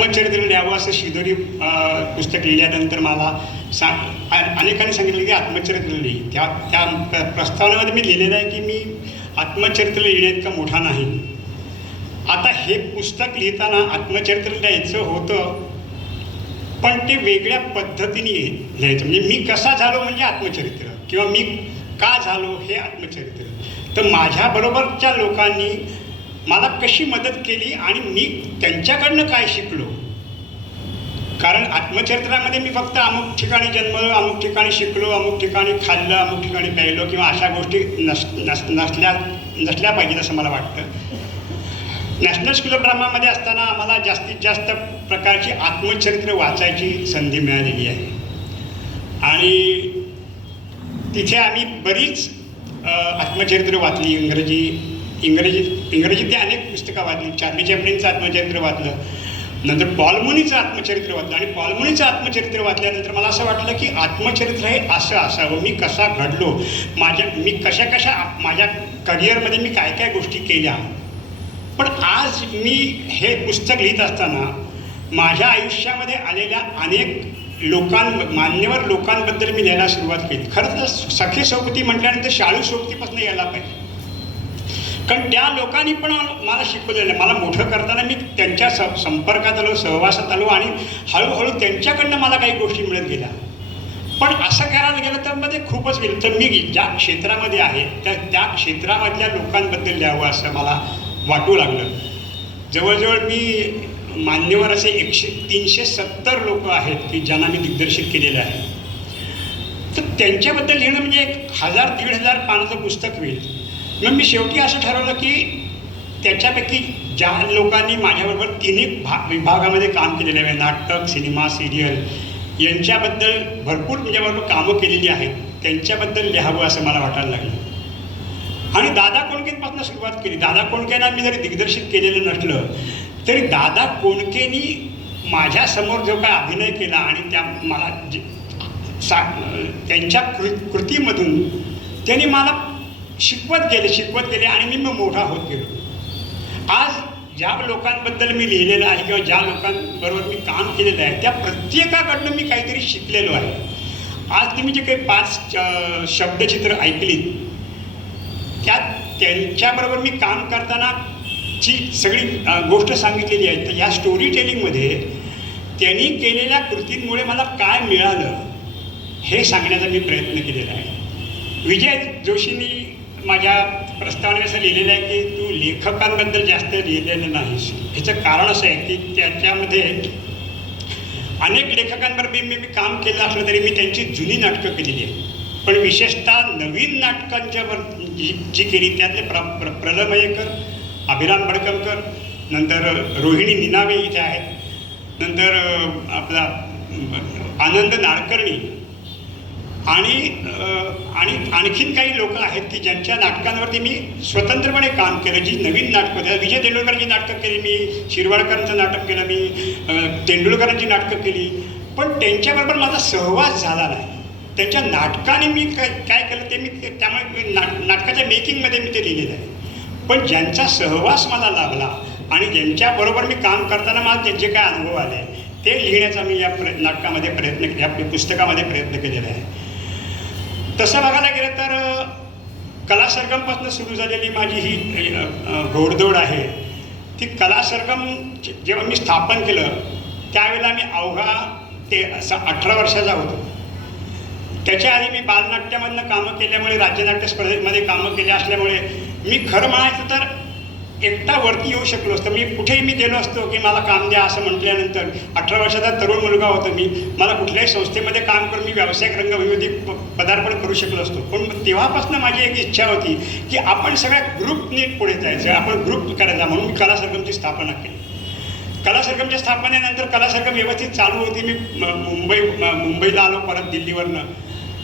आत्मचरित्र द्यावं असं शिदोरी पुस्तक लिहिल्यानंतर मला सा अनेकांनी सांगितलं की आत्मचरित्र लिही. त्या त्या प्र- मी लिहिलेलं आहे की मी आत्मचरित्र लिहिण्याइतका मोठा नाही. आता हे पुस्तक लिहिताना आत्मचरित्र लिहायचं होतं पण ते वेगळ्या पद्धतीने लिहायचं. म्हणजे मी कसा झालो म्हणजे आत्मचरित्र किंवा मी का झालो हे आत्मचरित्र. तर माझ्याबरोबरच्या लोकांनी मला कशी मदत केली आणि मी त्यांच्याकडनं काय शिकलो? कारण आत्मचरित्रामध्ये मी फक्त अमुक ठिकाणी जन्मलो अमुक ठिकाणी शिकलो अमुक ठिकाणी खाल्लं अमुक ठिकाणी प्यायलो किंवा अशा गोष्टी नस नस नसल्या नसल्या पाहिजेत असं मला वाटतं. नॅशनल स्कूल ऑफ ड्रामामध्ये असताना आम्हाला जास्तीत जास्त प्रकारची आत्मचरित्र वाचायची संधी मिळालेली आहे. आणि तिथे आम्ही बरीच आत्मचरित्र वाचली इंग्रजी इंग्रजी इंग्रजीतली अनेक पुस्तकं वाचली. चार्ली चॅपलिनचं आत्मचरित्र वाचलं. नंतर पॉलमुनीचं आत्मचरित्र वाचलं. आणि पॉलमुनीचं आत्मचरित्र वाचल्यानंतर मला असं वाटलं की आत्मचरित्र हे असं असावं. मी कसा घडलो? माझ्या मी कशा कशा माझ्या करिअरमध्ये मी काय काय गोष्टी केल्या? पण आज मी हे पुस्तक लिहित असताना माझ्या आयुष्यामध्ये आलेल्या अनेक लोकां मान्यवर लोकांबद्दल मी लिहायला सुरुवात केली. खरं तर सखी सोबती म्हटल्यानंतर शाळू सोबतीपासून यायला पाहिजे. कारण त्या लोकांनी पण मला शिकवलेलं आहे. मला मोठं करताना मी त्यांच्या स संपर्कात आलो सहवासात आलो आणि हळूहळू त्यांच्याकडनं मला काही गोष्टी मिळत गेल्या. पण असं करायला गेलं तर मध्ये खूपच गेलं. तर मी ज्या क्षेत्रामध्ये आहे त्या त्या क्षेत्रामधल्या लोकांबद्दल लिहावं असं मला वाटू लागलं. जवळजवळ मी मान्यवर असे एकशे तीनशे सत्तर लोक आहेत की ज्यांना मी दिग्दर्शित केलेलं आहे. तर त्यांच्याबद्दल लिहिणं म्हणजे एक हजार दीड हजार पानाचं पुस्तक होईल. मग मी शेवटी असं ठरवलं की त्याच्यापैकी ज्या लोकांनी माझ्याबरोबर तिन्ही भा विभागामध्ये काम केलेलं आहे नाटक सिनेमा सिरियल यांच्याबद्दल भरपूर त्याच्याबरोबर कामं केलेली आहेत त्यांच्याबद्दल लिहावं असं मला वाटायला लागलं. आणि दादा कोणकेंपासून सुरुवात केली? दादा कोणकेंना मी जरी दिग्दर्शित केलेलं नसलं तरी दादा कोणकेनी माझ्यासमोर जो काय अभिनय केला आणि त्या मला जे सा त्यांच्या कृ कृतीमधून त्यांनी मला शिकवत गेले शिकवत गेले आणि मी मग मोठा होत गेलो. आज ज्या लोकांबद्दल मी लिहिलेलं आहे किंवा ज्या लोकांबरोबर मी काम केलेलं आहे त्या प्रत्येकाकडनं मी काहीतरी शिकलेलो आहे. आज तुम्ही जे काही पाच शब्दचित्र ऐकलीत त्यात त्यांच्याबरोबर मी काम करताना ची सगळी गोष्ट सांगितलेली आहे तर या स्टोरी टेलिंगमध्ये त्यांनी केलेल्या कृतींमुळे मला काय मिळालं हे सांगण्याचा मी प्रयत्न केलेला आहे. विजय जोशींनी माझ्या प्रस्तावाने असं लिहिलेलं आहे की तू लेखकांबद्दल जास्त लिहिलेलं नाहीस. ह्याचं कारण असं आहे की त्याच्यामध्ये अनेक लेखकांबरोबर मी मी काम केलं असलं तरी मी त्यांची जुनी नाटकं केलेली आहेत. पण विशेषतः नवीन नाटकांच्यावर जी जी केली त्यातले प्र प्र प्रलमयकर अभिराम बडकमकर नंतर रोहिणी निनावे इथे आहेत नंतर आपला आनंद नाडकर्णी आणि आणि आणखीन काही लोक आहेत की ज्यांच्या नाटकांवरती मी स्वतंत्रपणे काम केलं जी नवीन नाटकं होती विजय तेंडुलकरांची नाटकं केली मी शिरवाडकरांचं नाटक केलं मी तेंडुलकरांची नाटकं केली. पण त्यांच्याबरोबर माझा सहवास झाला नाही. त्यांच्या नाटकाने मी काय काय केलं ते मी ते- त्यामुळे मी नाट नाटकाच्या मेकिंगमध्ये मी ते लिहिलेलं आहे. पण ज्यांचा सहवास मला लाभला आणि ज्यांच्याबरोबर मी काम करताना मला त्यांचे काय अनुभव आले ते लिहिण्याचा मी या प्र नाटकामध्ये प्रयत्न या पुस्तकामध्ये प्रयत्न केलेला आहे. तसं बघायला गेलं तर कला सरगमपासून सुरू झालेली माझी ही घोडदौड आहे. ती कला सरगम जेव्हा मी स्थापन केलं त्यावेळेला मी अवघा ते असं अठरा वर्षाचा होतो. त्याच्या आधी मी बालनाट्यामधनं कामं केल्यामुळे राज्यनाट्य स्पर्धेमध्ये कामं केली असल्यामुळे मी खरं म्हणायचं तर एकटा वरती येऊ शकलो असतो. मी कुठेही मी गेलो असतो की मला काम द्या असं म्हटल्यानंतर अठरा वर्षाचा तरुण मुलगा होतो मी मला कुठल्याही संस्थेमध्ये काम करून मी व्यावसायिक रंगभूमीमध्ये प पदार्पण करू शकलो असतो. पण तेव्हापासून माझी एक इच्छा होती की आपण सगळ्या ग्रुपनी पुढे जायचं आपण ग्रुप करायचा म्हणून मी कला सरगमची स्थापना केली. कला सरगमच्या स्थापनेनंतर कला सरगम व्यवस्थित चालू होती. मी मुंबई मुंबईला आलो परत दिल्लीवरनं.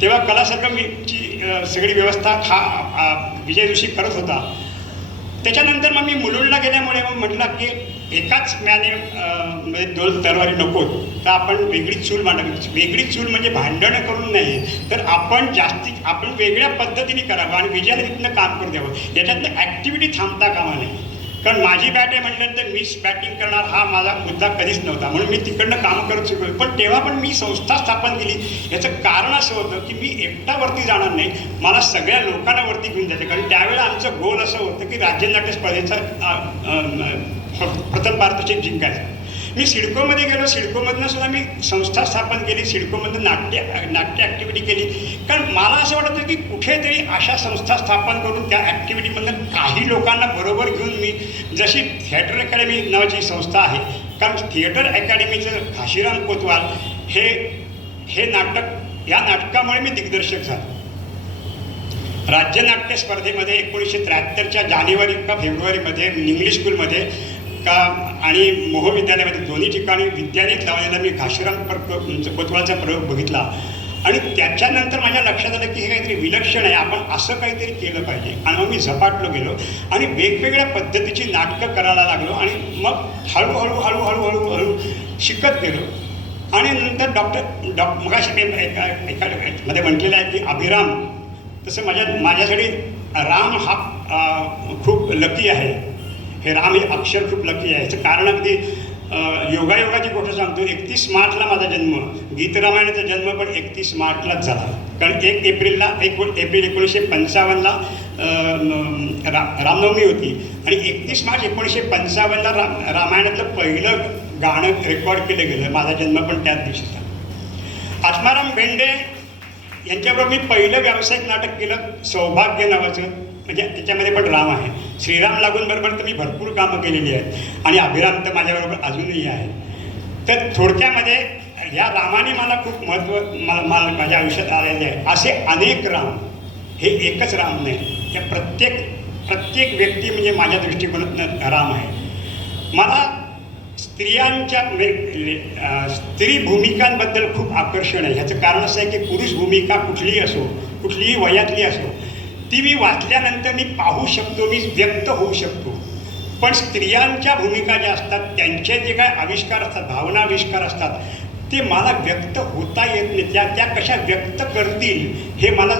तेव्हा कला सरगमची सगळी व्यवस्था खा विजय जोशी करत होता. त्याच्यानंतर मग मी मुलुंडला गेल्यामुळे मग म्हटलं की एकाच म्याने म्हणजे दोन तरवारी नको. तर आपण वेगळी चूल मांडावी वेगळी चूल म्हणजे भांडणं करून नाही. तर आपण जास्तीत आपण वेगळ्या पद्धतीने करावं आणि विजयाला तिथनं काम करून द्यावं. याच्यातनं ॲक्टिव्हिटी थांबता कामा नाही कारण माझी बॅट आहे म्हटल्यानंतर मीच बॅटिंग करणार हा माझा मुद्दा कधीच नव्हता. म्हणून मी तिकडनं काम करत शिकलो. पण तेव्हा पण मी संस्था स्थापन केली. याचं कारण असं होतं की मी एकटा वरती जाणार नाही. मला सगळ्या लोकांना वरती घेऊन जाते कारण त्यावेळेला आमचं गोल असं होतं की राज्यनाट्य स्पर्धेचा प्रथम पारितोषिक जिंकायचं. मी सिडकोमध्ये गेलो सिडकोमधनं सुद्धा मी संस्था स्थापन केली सिडकोमधनं नाट्य नाट्य ॲक्टिव्हिटी केली. कारण मला असं वाटत की कुठेतरी अशा संस्था स्थापन करून त्या ॲक्टिव्हिटीमधनं काही लोकांना बरोबर घेऊन मी जशी थिएटर अकॅडमी नावाची संस्था आहे कारण थिएटर अकॅडमीचं घाशीराम कोतवाल हे हे नाटक या नाटकामुळे मी दिग्दर्शक झालो. राज्य नाट्य स्पर्धेमध्ये एकोणीसशे त्र्याहत्तरच्या जानेवारी का फेब्रुवारीमध्ये इंग्लिश स्कूलमध्ये का आणि मोहविद्यालयामध्ये दोन्ही ठिकाणी विद्यालयात लावलेला मी घाशीराम पर कोतवालचा प्रयोग बघितला. आणि त्याच्यानंतर माझ्या लक्षात आलं की हे काहीतरी विलक्षण आहे. आपण असं काहीतरी केलं पाहिजे. आणि मग मी झपाटलो गेलो आणि वेगवेगळ्या पद्धतीची नाटकं करायला लागलो आणि मग हळूहळू हळूहळू हळूहळू शिकत गेलो. आणि नंतर डॉक्टर डॉ मगाशी मी एका एका मध्ये म्हटलेलं आहे की अभिराम तसं माझ्या माझ्यासाठी राम हा खूप लकी आहे. हे राम हे अक्षर खूप लकी आहे. याचं कारण अगदी योगायोगाची गोष्ट सांगतो. एकतीस मार्चला माझा जन्म. गीतरामायणाचा जन्म पण एकतीस मार्चलाच झाला. कारण एक एप्रिलला एक एप्रिल एकोणीसशे पंचावन्नला रा रामनवमी होती. आणि एकतीस मार्च एकोणीसशे पंचावन्नला राम रामायणातलं पहिलं गाणं रेकॉर्ड केलं गेलं. माझा जन्म पण त्याच दिवशी झाला. आत्माराम भेंडे यांच्याबरोबर मी पहिलं व्यावसायिक नाटक केलं. सौभाग्य नावाचं. म्हणजे त्याच्यामध्ये पण राम आहे. श्रीराम लागून बरोबर तर मी भरपूर कामं केलेली आहेत. आणि अभिराम तर माझ्याबरोबर अजूनही आहे. तर थोडक्यामध्ये या रामाने मला खूप महत्त्व मला मला माझ्या आयुष्यात आलेले आहे. असे अनेक राम हे एकच राम नाही. त्या प्रत्येक प्रत्येक व्यक्ती म्हणजे माझ्या दृष्टिकोनातनं राम आहे. मला स्त्रियांच्या म्हणजे, स्त्री भूमिकांबद्दल खूप आकर्षण आहे. ह्याचं कारण असं आहे की पुरुष भूमिका कुठलीही असो कुठलीही वयातली असो ती मी वाचल्यानंतर मी पाहू शकतो मी व्यक्त होऊ शकतो. पण स्त्रियांच्या भूमिका ज्या असतात त्यांचे जे काय आविष्कार असतात भावना आविष्कार असतात ते मला व्यक्त होता येत नाही. त्या त्या कशा व्यक्त करतील हे मला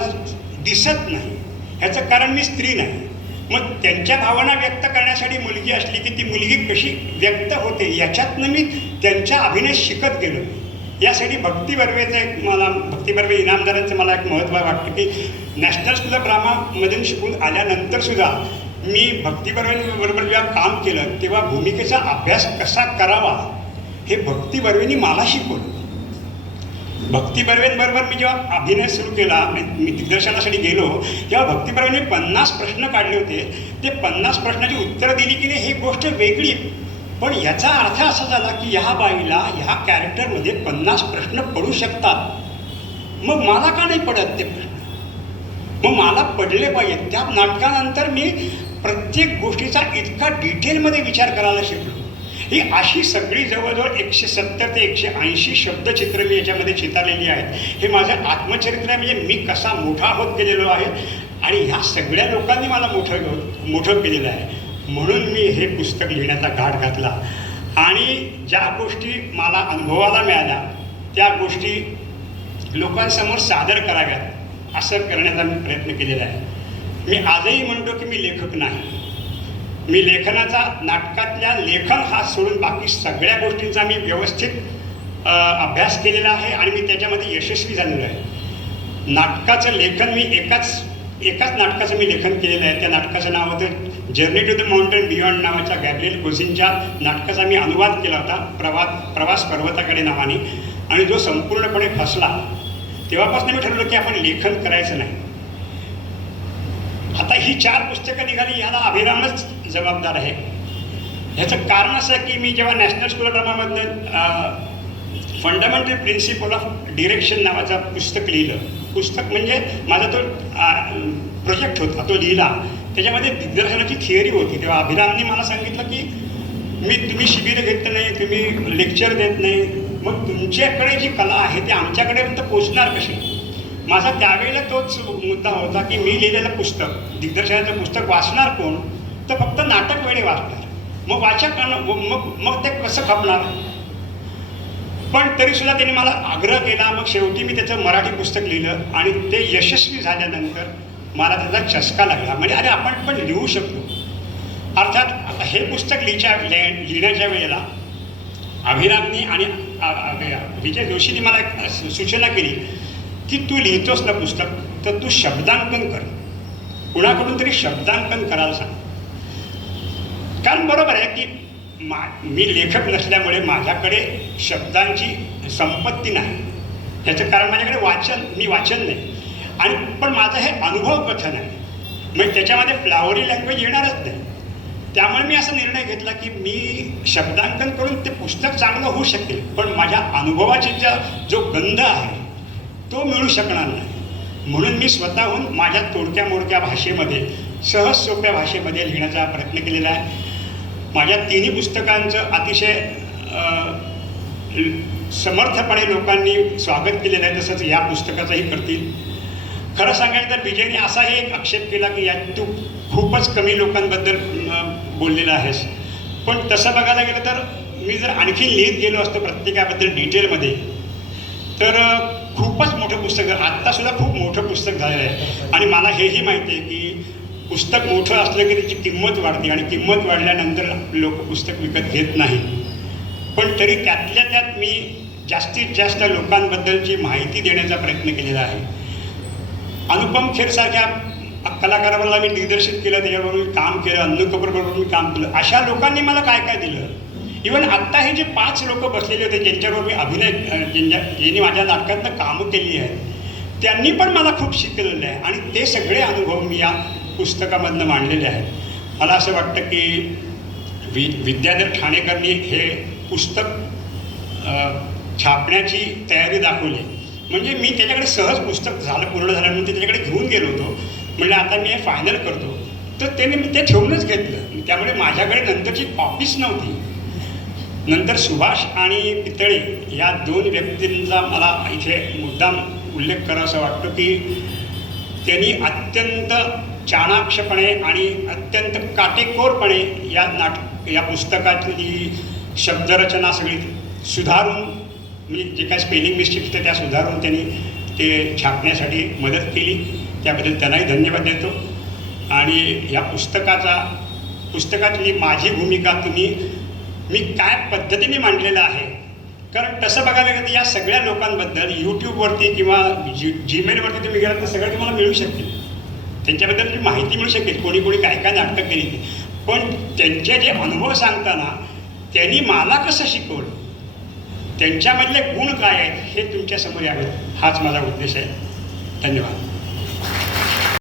दिसत नाही. ह्याचं कारण मी स्त्री नाही. मग त्यांच्या भावना व्यक्त करण्यासाठी मुलगी असली की ती मुलगी कशी व्यक्त होते याच्यातनं मी त्यांच्या अभिनय शिकत गेलो. यासाठी भक्ती बर्वेचं एक मला भक्ती बर्वे इनामदारांचं मला एक महत्त्व वाटतं की नॅशनल स्कूल ऑफ ड्रामामधून शिकून आल्यानंतर सुद्धा मी भक्तिबर्वेबरोबर जेव्हा काम केलं तेव्हा भूमिकेचा अभ्यास कसा करावा हे भक्ती बर्वेनी मला शिकवलं. भक्तीबर्वेंबरोबर मी जेव्हा अभिनय सुरू केला मी मी दिग्दर्शनासाठी गेलो तेव्हा भक्ती बर्वेने पन्नास प्रश्न काढले होते. ते पन्नास प्रश्नाची उत्तरं दिली की नाही ही गोष्ट वेगळी पण याचा अर्थ असा झाला की ह्या बाईला ह्या कॅरेक्टरमध्ये पन्नास प्रश्न पडू शकतात. मग मला का नाही पडत ते प्रश्न? मग मला पडले पाहिजेत. त्या नाटकानंतर मी प्रत्येक गोष्टीचा इतका डिटेलमध्ये विचार करायला शिकलो. ही अशी सगळी जवळजवळ एकशे सत्तर ते एकशे ऐंशी शब्दचित्र मी याच्यामध्ये चितारलेली आहेत. हे माझं आत्मचरित्र आहे म्हणजे मी कसा मोठा होत गेलेलो आहे आणि ह्या सगळ्या लोकांनी मला मोठं मोठं केलेलं आहे. म्हणून मी हे पुस्तक लिहिण्याचा घाट घातला. आणि ज्या गोष्टी मला अनुभवाला मिळाल्या त्या गोष्टी लोकांसमोर सादर कराव्यात. असं करण्याचा मी प्रयत्न केलेला आहे. मी आजही म्हणतो की मी लेखक नाही. मी लेखनाचा नाटकातल्या लेखन हा सोडून बाकी सगळ्या गोष्टींचा मी व्यवस्थित अभ्यास केलेला आहे आणि मी त्याच्यामध्ये यशस्वी झालेलो आहे. नाटकाचं लेखन मी एकाच एकाच नाटकाचं मी लेखन केलेलं आहे. त्या नाटकाचं नाव होतं journey to the mountain beyond नावाच्या गॅब्रियल कोझिनच्या नाटकाचा मी अनुवाद केला होता प्रवास प्रवास पर्वताकडे नावाने. आणि जो संपूर्णपणे फसला तेव्हापासून मी ठरवलं की आपण लेखन करायचं नाही. आता ही चार पुस्तकं निघाली ह्याला अभिरामच जबाबदार आहे. ह्याचं कारण असं की मी जेव्हा नॅशनल स्कूल ऑफ ड्रामामधनं फंडामेंटल प्रिन्सिपल ऑफ डिरेक्शन नावाचं पुस्तक लिहिलं. पुस्तक म्हणजे माझा तो प्रोजेक्ट होता तो लिहिला. त्याच्यामध्ये दिग्दर्शनाची थिअरी होती. तेव्हा अभिरामने मला सांगितलं की मी तुम्ही शिबिर घेत नाही तुम्ही लेक्चर देत नाही मग तुमच्याकडे जी कला आहे ती आमच्याकडेपर्यंत पोचणार कशी? माझा त्यावेळेला तोच मुद्दा होता की मी लिहिलेलं पुस्तक दिग्दर्शनाचं पुस्तक वाचणार कोण? तर फक्त नाटक वेळे वाचणार. मग वाचक मग मग ते कसं खपणार? पण तरीसुद्धा त्यांनी मला आग्रह केला मग शेवटी मी त्याचं मराठी पुस्तक लिहिलं आणि ते यशस्वी झाल्यानंतर मला त्याचा चस्का लागला. म्हणजे अरे आपण पण लिहू शकतो. अर्थात हे पुस्तक लिहिच्या लिहिण्याच्या वेळेला अभिरामनी आणि विजय जोशींनी मला एक सूचना केली की तू लिहितोस ना पुस्तक तर तू शब्दांकन कर. कुणाकडून तरी शब्दांकन करायला सांग. कारण बरोबर आहे की मा मी लेखक नसल्यामुळे माझ्याकडे शब्दांची संपत्ती नाही. ह्याचं कारण माझ्याकडे वाचन मी वाचन नाही. आणि पण माझं हे अनुभव कथन आहे. म्हणजे त्याच्यामध्ये फ्लावरी लँग्वेज येणारच नाही. त्यामुळे मी असा निर्णय घेतला की मी शब्दांकन करून ते पुस्तक चांगलं होऊ शकेल पण माझ्या अनुभवाची ज्या जो गंध आहे तो मिळू शकणार नाही. म्हणून मी स्वतःहून माझ्या तोडक्या मोडक्या भाषेमध्ये सहज सोप्या भाषेमध्ये लिहिण्याचा प्रयत्न केलेला आहे. माझ्या तिन्ही पुस्तकांचं अतिशय समर्थपणे लोकांनी स्वागत केलेलं आहे तसंच या पुस्तकाचंही करतील. खरं सांगायचं तर विजयने असाही एक आक्षेप केला की यात तू खूपच कमी लोकांबद्दल बोललेला आहेस. पण तसं बघायला गेलं तर मी जर आणखी लिहित गेलो असतो प्रत्येकाबद्दल डिटेलमध्ये तर खूपच मोठं पुस्तक आत्तासुद्धा खूप मोठं पुस्तक झालेलं आहे. आणि मला हेही माहिती आहे की पुस्तक मोठं असलं की त्याची किंमत वाढते आणि किंमत वाढल्यानंतर लोक पुस्तक विकत घेत नाही पण तरी त्यातल्या त्यात मी जास्तीत जास्त लोकांबद्दलची माहिती देण्याचा प्रयत्न केलेला आहे. अनुपम खेरसारख्या कलाकाराला मी दिग्दर्शित केलं त्याच्याबरोबर मी काम केलं अन्नू कपूरबरोबर मी काम केलं. अशा लोकांनी मला काय काय दिलं? इवन आत्ता हे जे पाच लोक बसलेले होते ज्यांच्याबरोबर मी अभिनय ज्यांच्या ज्यांनी माझ्या नाटकातनं कामं केली आहेत त्यांनी पण मला खूप शिकलेलं आहे. आणि ते सगळे अनुभव मी या पुस्तकामधनं मांडलेले आहेत. मला असं वाटतं की वि विद्याधर ठाणेकरनी हे पुस्तक छापण्याची तयारी दाखवली. म्हणजे मी त्याच्याकडे सहज पुस्तक झालं पूर्ण झाल्यानंतर त्याच्याकडे घेऊन गेलो होतो. म्हणजे आता मी हे फायनल करतो. तर त्याने मी ते ठेवूनच घेतलं. त्यामुळे माझ्याकडे नंतरची कॉपीच नव्हती. नंतर सुभाष आणि पितळे या दोन व्यक्तींचा मला इथे मुद्दाम उल्लेख करावासा वाटतो की त्यांनी अत्यंत चाणाक्षपणे आणि अत्यंत काटेकोरपणे या नाट या पुस्तकातली शब्दरचना सगळी सुधारून म्हणजे जे काय स्पेलिंग मिस्टेक्स त्या सुधारून त्यांनी ते छापण्यासाठी मदत केली. त्याबद्दल त्यांनाही धन्यवाद देतो. आणि या पुस्तकाचा पुस्तकातली माझी भूमिका तुम्ही मी काय पद्धतीने मांडलेलं आहे? कारण तसं बघायला गेलं तर या सगळ्या लोकांबद्दल यूट्यूबवरती किंवा जी जीमेलवरती तुम्ही गेलात तर सगळं तुम्हाला मिळू शकेल त्यांच्याबद्दल माहिती मिळू शकेल कोणी कोणी काय काय नाटकं केली ती. पण त्यांचे जे अनुभव सांगताना त्यांनी मला कसं शिकवलं? त्यांच्यामधले गुण काय आहेत हे तुमच्यासमोर यावेत. हाच माझा उद्देश आहे. धन्यवाद.